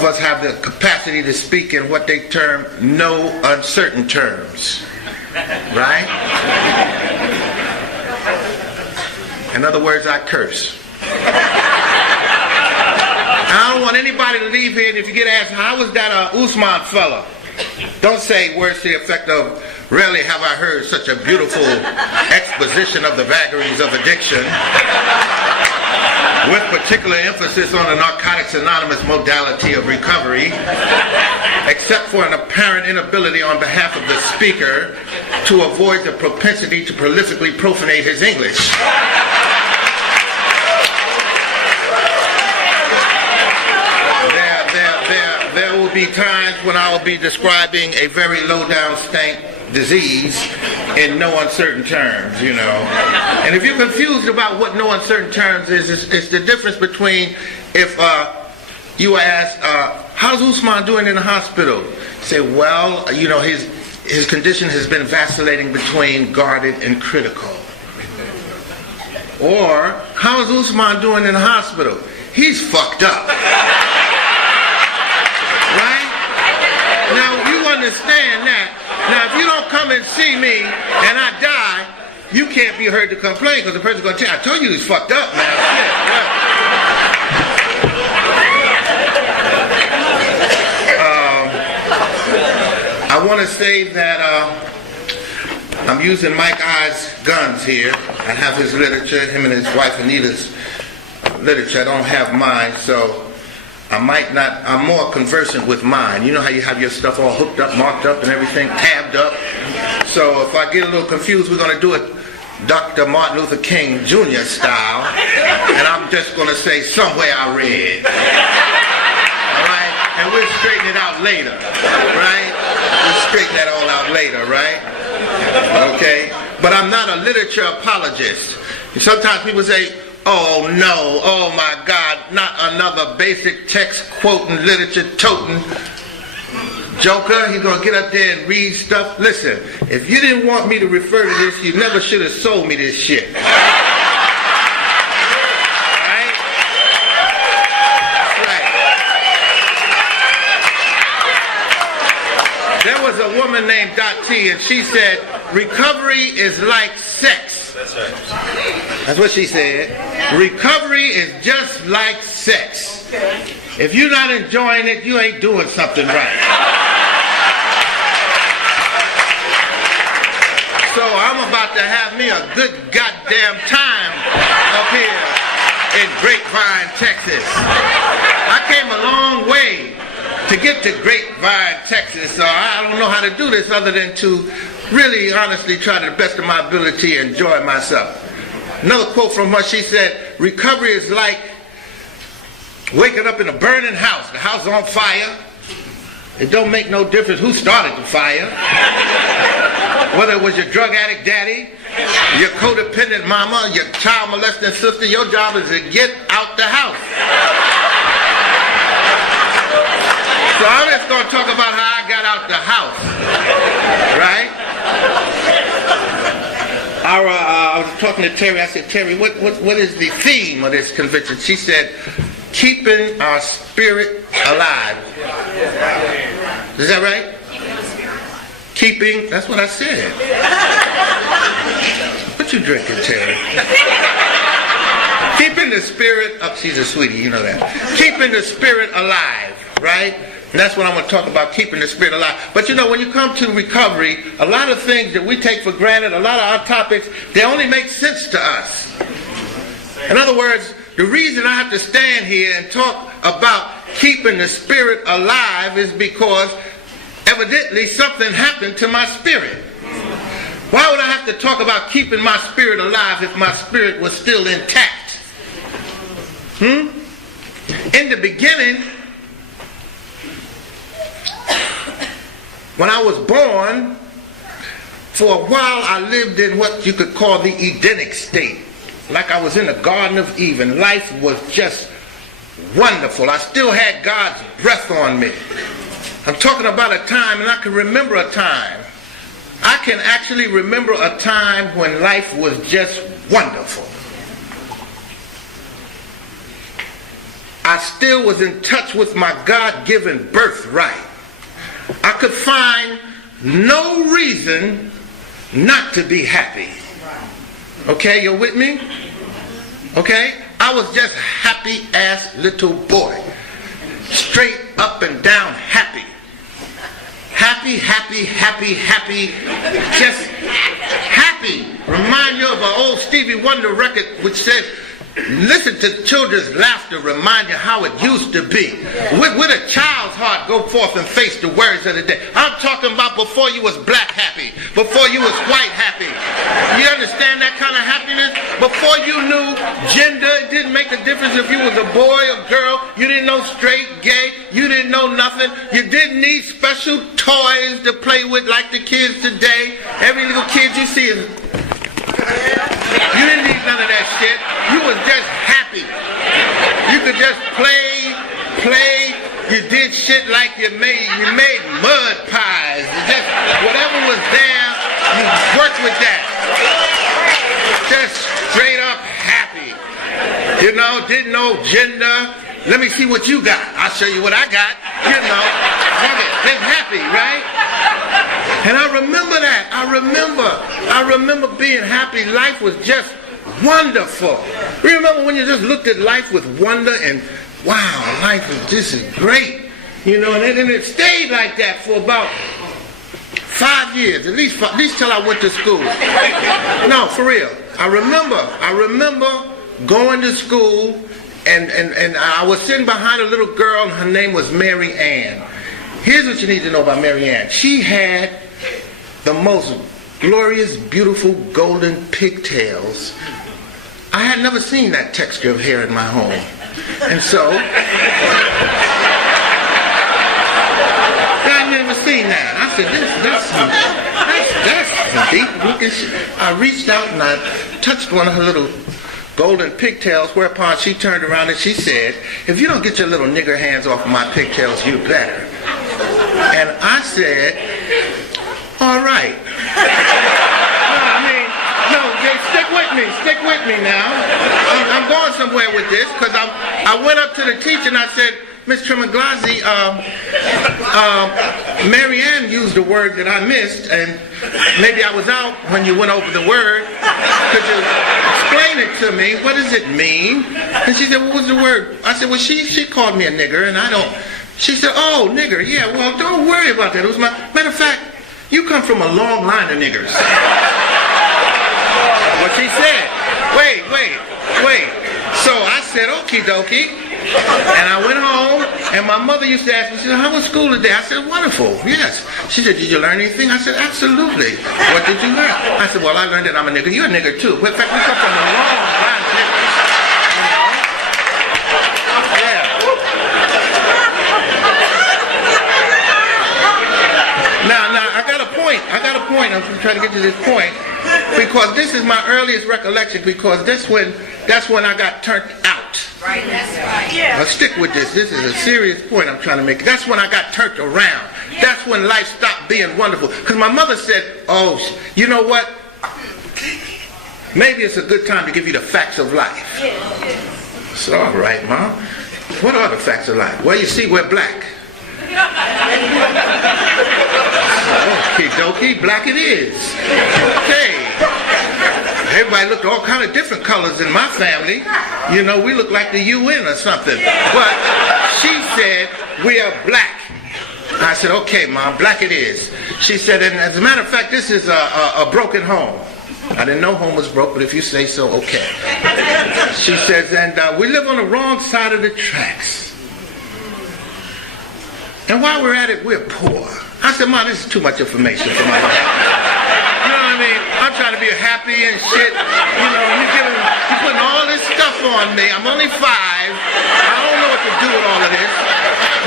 of us have the capacity to speak in what they term no uncertain terms, right? In other words, I curse. I don't want anybody to leave here, and if you get asked, how was that Ousmane fella? Don't say words to the effect of, rarely have I heard such a beautiful exposition of the vagaries of addiction, with particular emphasis on the Narcotics Anonymous modality of recovery, except for an apparent inability on behalf of the speaker to avoid the propensity to prolifically profanate his English. There will be times when I will be describing a very low-down stank disease in no uncertain terms, you know. And if you're confused about what no uncertain terms is, it's the difference between if you were asked, how's Ousmane doing in the hospital? Say, well, you know, his condition has been vacillating between guarded and critical. Or, how's Ousmane doing in the hospital? He's fucked up. Now, you understand that. Now, if you don't come and see me and I die, you can't be heard to complain because the person's going to tell you, I told you he's fucked up, man. I want to say that I'm using Mike I's guns here. I have his literature, him and his wife Anita's literature. I don't have mine, so I might not, I'm more conversant with mine. You know how you have your stuff all hooked up, marked up and everything, tabbed up. So if I get a little confused, we're going to do it Dr. Martin Luther King Jr. style. And I'm just going to say, somewhere I read. All right? And we'll straighten it out later. Right? We'll straighten that all out later, right? Okay? But I'm not a literature apologist. Sometimes people say, oh no, oh my God, not another basic text quoting, literature toting joker. He's going to get up there and read stuff. Listen, if you didn't want me to refer to this, you never should have sold me this shit. Right? Right. There was a woman named Dot T, and she said, recovery is like sex. That's right. That's what she said. Recovery is just like sex. If you're not enjoying it, you ain't doing something right. So I'm about to have me a good goddamn time up here in Grapevine, Texas. I came a long way to get to Grapevine, Texas, so I don't know how to do this other than to really honestly try to the best of my ability to enjoy myself. Another quote from her, she said, recovery is like waking up in a burning house. The house is on fire. It don't make no difference who started the fire. Whether it was your drug addict daddy, your codependent mama, your child molesting sister, your job is to get out the house. So I'm just going to talk about how I got out the house, right? I was talking to Terry. I said, Terry, what is the theme of this convention? She said, keeping our spirit alive. Is that right? Keeping, that's what I said. What you drinking, Terry? Keeping the spirit, oh, she's a sweetie, you know that. Keeping the spirit alive, right? And that's what I'm going to talk about, keeping the spirit alive. But you know, when you come to recovery, a lot of things that we take for granted, a lot of our topics, they only make sense to us. In other words, the reason I have to stand here and talk about keeping the spirit alive is because evidently something happened to my spirit. Why would I have to talk about keeping my spirit alive if my spirit was still intact? In the beginning, when I was born, for a while I lived in what you could call the Edenic state. Like I was in the Garden of Eden. Life was just wonderful. I still had God's breath on me. I'm talking about a time, and I can remember a time. I can actually remember a time when life was just wonderful. I still was in touch with my God-given birthright. I could find no reason not to be happy. Okay, you're with me? Okay? I was just happy-ass little boy. Straight up and down happy. Happy, happy, happy, happy. Just happy. Remind you of an old Stevie Wonder record which said, listen to children's laughter, remind you how it used to be. With a child's heart, go forth and face the worries of the day. I'm talking about before you was black happy, before you was white happy. You understand that kind of happiness? Before you knew gender, it didn't make a difference if you was a boy or girl. You didn't know straight, gay. You didn't know nothing. You didn't need special toys to play with like the kids today. Every little kid you see is... You didn't need none of that shit. You was just happy. You could just play. You did shit like you made mud pies. Just whatever was there, you worked with that. Just straight up happy. You know, didn't know gender. Let me see what you got. I'll show you what I got. You know, just happy, right? And I remember that. I remember being happy. Life was just wonderful. Remember when you just looked at life with wonder and, wow, life this is great. You know, and it stayed like that for about 5 years, at least till I went to school. No, for real. I remember going to school and I was sitting behind a little girl and her name was Mary Ann. Here's what you need to know about Mary Ann. She had the most glorious, beautiful, golden pigtails. I had never seen that texture of hair in my home. And so, I'd never seen that. I said, that's deep looking shit. I reached out and I touched one of her little golden pigtails, whereupon she turned around and she said, if you don't get your little nigger hands off of my pigtails, you better. And I said, all right. Stick with me now. I'm going somewhere with this because I went up to the teacher and I said, Miss Tremaglazi, Mary Ann used a word that I missed and maybe I was out when you went over the word. Could you explain it to me? What does it mean? And she said, what was the word? I said, well, she called me a nigger and I don't. She said, oh, nigger, yeah, well, don't worry about that. It was matter of fact, you come from a long line of niggers. What she said. Wait. So I said, okie dokie. And I went home, and my mother used to ask me, she said, how was school today? I said, wonderful, yes. She said, did you learn anything? I said, absolutely. What did you learn? I said, well, I learned that I'm a nigger. You're a nigger, too. In fact, we come from a long line of niggers. Now, I got a point. I'm trying to get to this point because this is my earliest recollection because that's when I got turned out. Right, that's right. Yeah. Now stick with this. This is a serious point I'm trying to make. That's when I got turned around. Yeah. That's when life stopped being wonderful. Because my mother said, oh, you know what? Maybe it's a good time to give you the facts of life. Yeah. So, all right, Mom. What are the facts of life? Well, you see, we're black. Okie dokie, black it is. Okay. Everybody looked all kind of different colors in my family. You know, we look like the UN or something. But she said, we are black. I said, okay, Mom, black it is. She said, and as a matter of fact, this is a broken home. I didn't know home was broke, but if you say so, okay. She says, and we live on the wrong side of the tracks. And while we're at it, we're poor. I said, Mom, this is too much information for my life. You know what I mean? I'm trying to be happy and shit. You know, you're putting all this stuff on me. I'm only 5. I don't know what to do with all of this.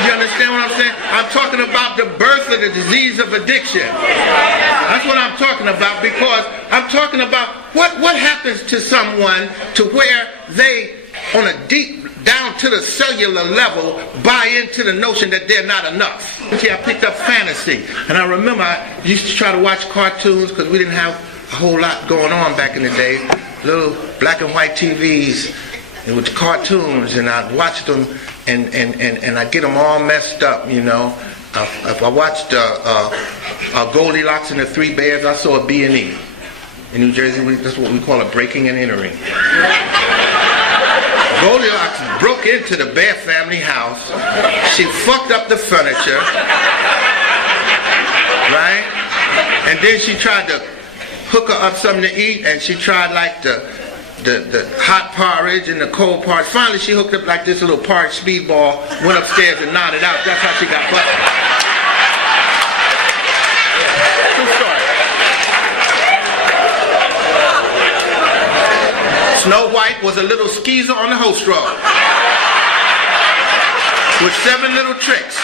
You understand what I'm saying? I'm talking about the birth of the disease of addiction. That's what I'm talking about because I'm talking about what happens to someone to where they, on a deep, down to the cellular level, buy into the notion that they're not enough. See, I picked up fantasy. And I remember I used to try to watch cartoons because we didn't have a whole lot going on back in the day. Little black and white TVs with cartoons, and I'd watch them and I get them all messed up, you know. If I watched Goldilocks and the Three Bears, I saw a B&E. In New Jersey, that's what we call a breaking and entering. Goldilocks broke into the Bear family house. She fucked up the furniture, right? And then she tried to hook her up something to eat, and she tried like the hot porridge and the cold porridge. Finally, she hooked up like this little porridge speedball, went upstairs and nodded out. That's how she got busted. True story. Snow White was a little skeezer on the host roll with 7 little tricks.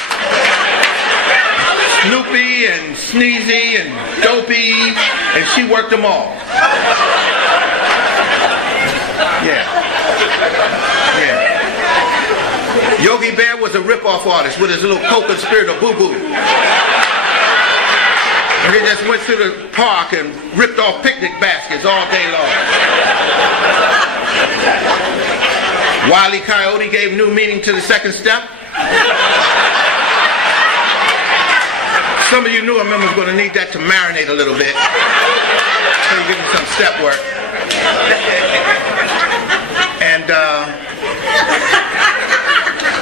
Snoopy and Sneezy and Dopey, and she worked them all. Yeah. Yogi Bear was a rip-off artist with his little Coke and Spirit of Boo Boo. And he just went through the park and ripped off picnic baskets all day long. Wile E. Coyote gave new meaning to the second step. Some of you newer members are going to need that to marinate a little bit. So you give them some step work. And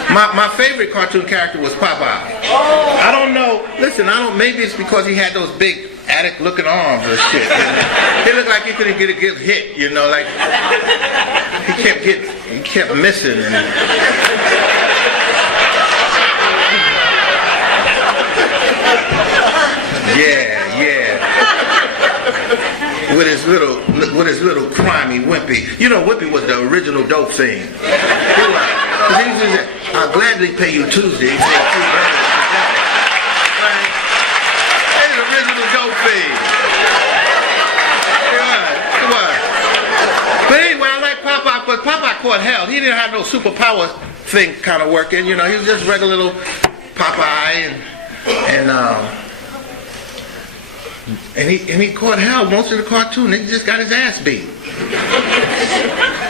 my favorite cartoon character was Popeye. I don't know. Listen, maybe it's because he had those big addict-looking arms or shit. You know? He looked like he couldn't get a good hit. You know, like he kept missing. And, yeah. With his little crimey Wimpy. You know, Wimpy was the original dope fiend. He was. He used to say, I'll gladly pay you Tuesday for $2 today. Right? He's the original dope fiend. He was. But anyway, I like Popeye, but Popeye caught hell. He didn't have no superpower thing kind of working. You know, he was just regular little Popeye, and he caught hell. Most of the cartoon, he just got his ass beat.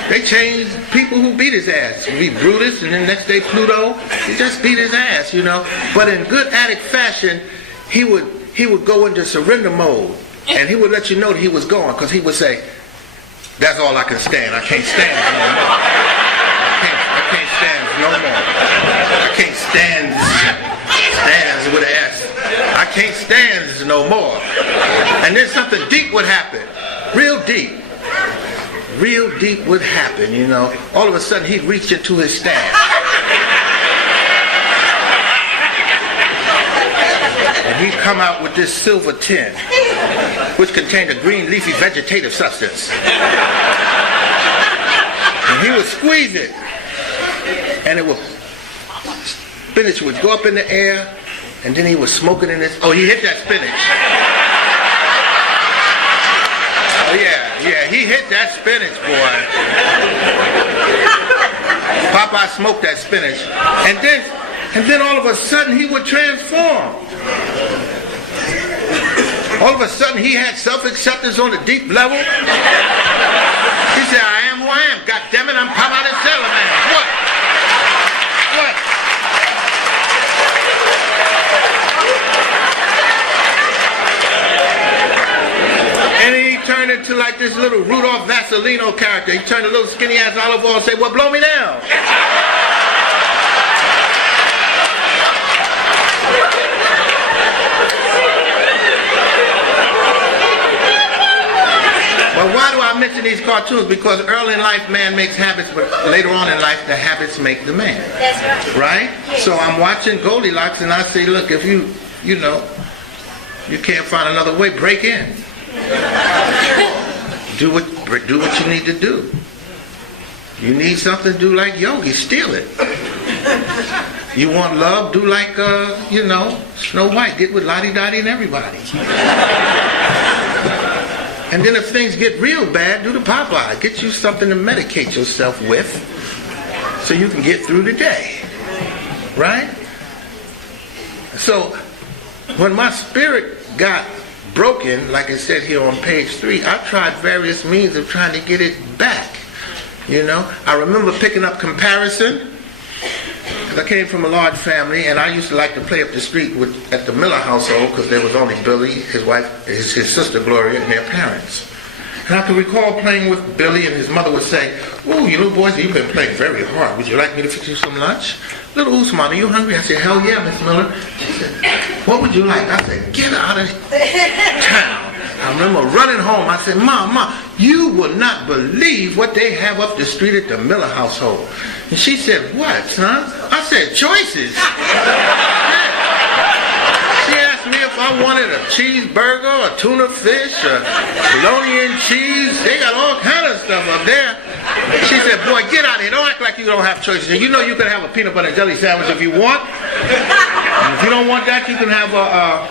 They changed people who beat his ass. He beat Brutus, and then next day Pluto. He just beat his ass, you know. But in good addict fashion, he would go into surrender mode, and he would let you know that he was going, because he would say, "That's all I can stand. I can't stand no more. I can't stand no more. I can't stand stands with an S. I can't stand no more." And then something deep would happen, real deep would happen, you know. All of a sudden he'd reach into his stash. And he'd come out with this silver tin, which contained a green leafy vegetative substance. And he would squeeze it, and spinach would go up in the air, and then he was smoking in his, he hit that spinach. Oh yeah, he hit that spinach, boy. Popeye smoked that spinach. And then all of a sudden he would transform. All of a sudden he had self-acceptance on a deep level. He said, "I am who I am. God damn it, I'm Popeye the Sailor Man." What? And he turned into like this little Rudolph Vasilino character. He turned a little skinny ass olive oil and said, "Well, blow me down." Well, why do I mention these cartoons? Because early in life man makes habits, but later on in life the habits make the man. That's right. Right? So I'm watching Goldilocks and I say, look, if you can't find another way, break in. Do what you need to do. You need something, do like Yogi, steal it. You want love, do like Snow White, get with Lottie Dottie and everybody. And then if things get real bad, do the Popeye. Get you something to medicate yourself with so you can get through the day. Right? So when my spirit got broken, like it said here on page 3, I tried various means of trying to get it back. You know, I remember picking up comparison I came from a large family, and I used to like to play up the street at the Miller household because there was only Billy, his wife, his sister Gloria, and their parents. And I can recall playing with Billy, and his mother would say, "Ooh, you little boys, you've been playing very hard. Would you like me to fix you some lunch? Little Ousmane, are you hungry?" I said, "Hell yeah, Miss Miller." She said, "What would you like?" I said, "Get out of town." I remember running home. I said, Mom, you will not believe what they have up the street at the Miller household." And she said, "What, son?" I said, "Choices." She asked me if I wanted a cheeseburger, a tuna fish, a bologna and cheese. They got all kind of stuff up there. She said, "Boy, get out of here. Don't act like you don't have choices. You know you can have a peanut butter and jelly sandwich if you want. And if you don't want that, you can have a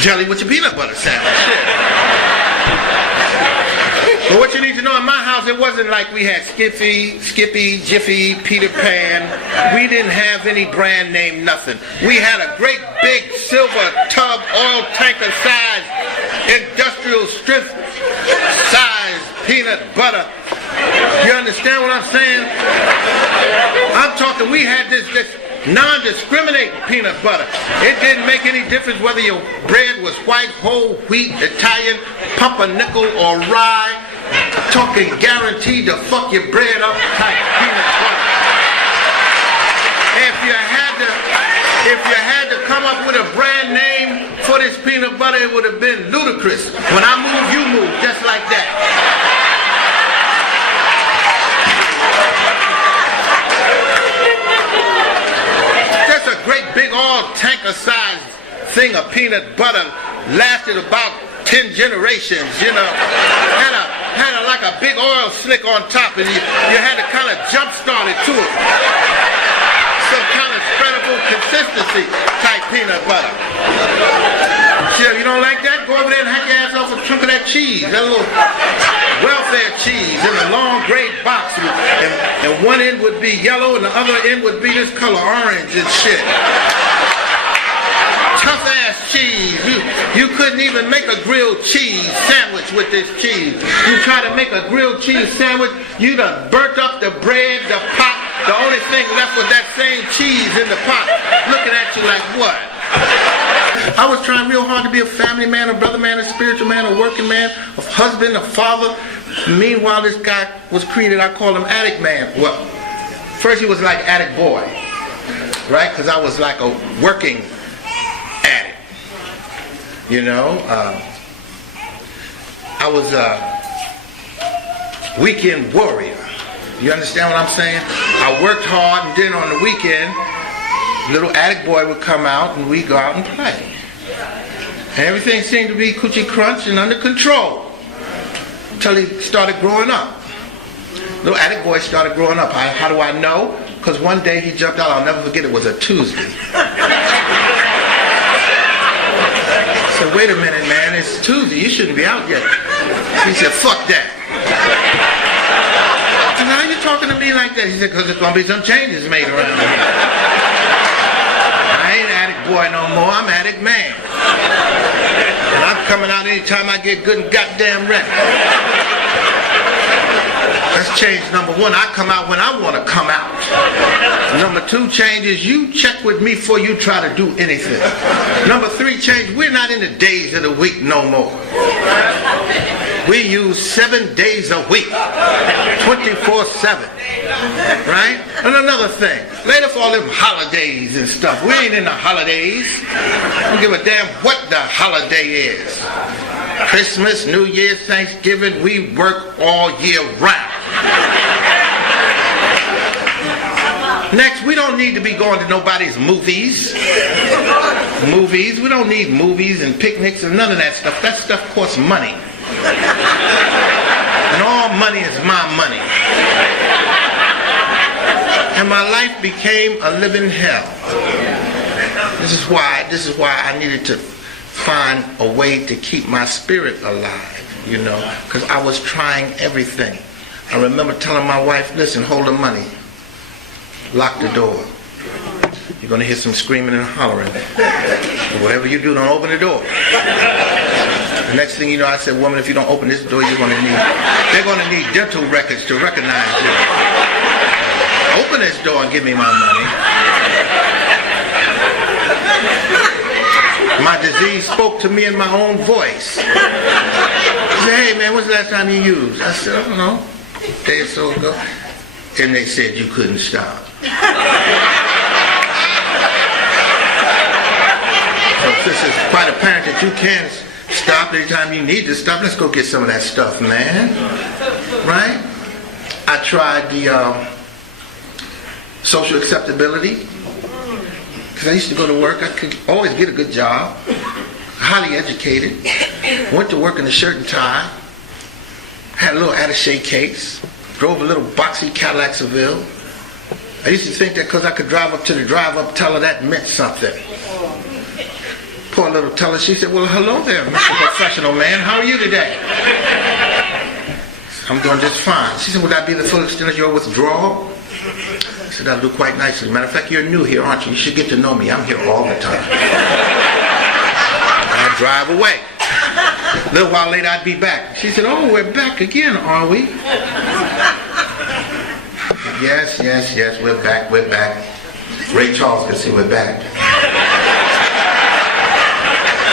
jelly with your peanut butter sandwich." But what you need to know, in my house, it wasn't like we had Skippy, Jiffy, Peter Pan. We didn't have any brand name nothing. We had a great big silver tub, oil tanker size, industrial strength size peanut butter. You understand what I'm saying? I'm talking, we had this non-discriminating peanut butter. It didn't make any difference whether your bread was white, whole wheat, Italian, pumpernickel, or rye. Talking guaranteed to fuck your bread up type peanut butter. If you had to come up with a brand name for this peanut butter, it would have been ludicrous. When I move, you move, just like that. That's a great big oil tanker sized thing of peanut butter. Lasted about 10 generations, you know. Had like a big oil slick on top, and you had to kind of jump start it to it. Some kind of spreadable consistency type peanut butter. Shit, you don't like that? Go over there and hack your ass off a chunk of that cheese, that little welfare cheese in a long gray box, and one end would be yellow and the other end would be this color, orange and shit. Tough ass cheese. You couldn't even make a grilled cheese sandwich with this cheese. You try to make a grilled cheese sandwich, you done burnt up the bread, the pot. The only thing left was that same cheese in the pot, looking at you like what? I was trying real hard to be a family man, a brother man, a spiritual man, a working man, a husband, a father. Meanwhile, this guy was created, I call him Attic Man. Well, first he was like Attic Boy, right? Because I was like a working addict, you know. I was a weekend warrior. You understand what I'm saying? I worked hard, and then on the weekend, little Attic Boy would come out and we'd go out and play. And everything seemed to be coochie crunch and under control until he started growing up. Little Attic Boy started growing up. How do I know? Because one day he jumped out, I'll never forget, it was a Tuesday. I said, "Wait a minute, man, it's Tuesday, you shouldn't be out yet." He said, "Fuck that." I said, "How are you talking to me like that?" He said, "Because there's going to be some changes made around here. I ain't Attic Boy no more, I'm Attic Man. And I'm coming out anytime I get good and goddamn ready." That's change number one. I come out when I want to come out. Number two change is you check with me before you try to do anything. Number three change, we're not in the days of the week no more. We use 7 days a week, 24/7, right? And another thing, later for all them holidays and stuff, we ain't in the holidays. I don't give a damn what the holiday is. Christmas, New Year's, Thanksgiving, we work all year round. Next, we don't need to be going to nobody's movies. We don't need movies and picnics and none of that stuff. That stuff costs money. And all money is my money. And my life became a living hell. This is why I needed to find a way to keep my spirit alive, you know, because I was trying everything. I remember telling my wife, "Listen, hold the money. Lock the door. You're going to hear some screaming and hollering. Whatever you do, don't open the door." The next thing you know, I said, "Woman, if you don't open this door, they're going to need dental records to recognize you. Open this door and give me my money." he spoke to me in my own voice. He said, hey man, when's the last time you used? I said, I don't know, a day or so ago. And they said you couldn't stop. So since it's quite apparent that you can stop anytime you need to stop, let's go get some of that stuff, man. Right? I tried the social acceptability. Because I used to go to work, I could always get a good job, highly educated, went to work in a shirt and tie, had a little attaché case, drove a little boxy Cadillac Seville. I used to think that because I could drive up to the drive-up teller, that meant something. Poor little teller, she said, well, hello there, Mr. Professional Man, how are you today? I'm doing just fine. She said, would that be the full extent of your withdrawal? I said, that'll do quite nicely. Matter of fact, you're new here, aren't you? You should get to know me. I'm here all the time. I drive away. A little while later, I'd be back. She said, oh, we're back again, are we? Yes, we're back. Ray Charles can see we're back.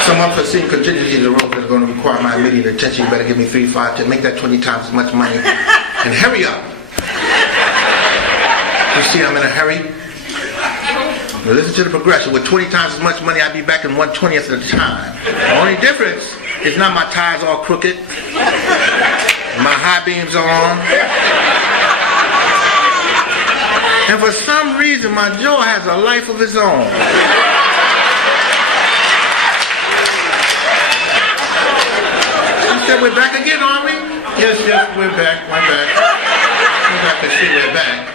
Some unforeseen contingencies arose that are going to require my immediate attention. You better give me 3, 5, 10. Make that 20 times as much money. And hurry up. You see, I'm in a hurry. Now listen to the progression. With 20 times as much money, I'd be back in 1/20th of the time. The only difference is now my tires all crooked. My high beams are on. And for some reason, my jaw has a life of its own. She said, we're back again, aren't we? Yes, we're back. We're back to see we're back.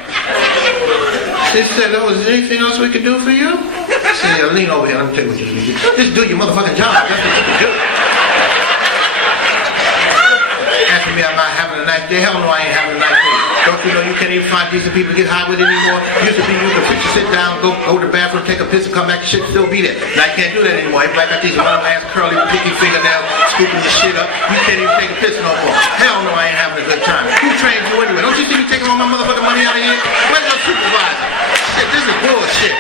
She said, oh, is there anything else we can do for you? I said, yeah, lean over here, let me tell you what you do. Just do your motherfucking job. That's what you can do. Asking me, am I having a nice day? Hell no, I ain't having a nice day. Don't you know you can't even find decent people to get high with anymore? Used to be you could fix your sit down, go to the bathroom, take a piss, and come back, your shit still be there. Now you can't do that anymore. Everybody got these long-ass, curly, picky fingernails, scooping your shit up. You can't even take a piss no more. Hell no, I ain't having a good time. Who trained you anyway? Don't you see me taking all my motherfucking money out of here? Where's your supervisor? Shit, this is bullshit.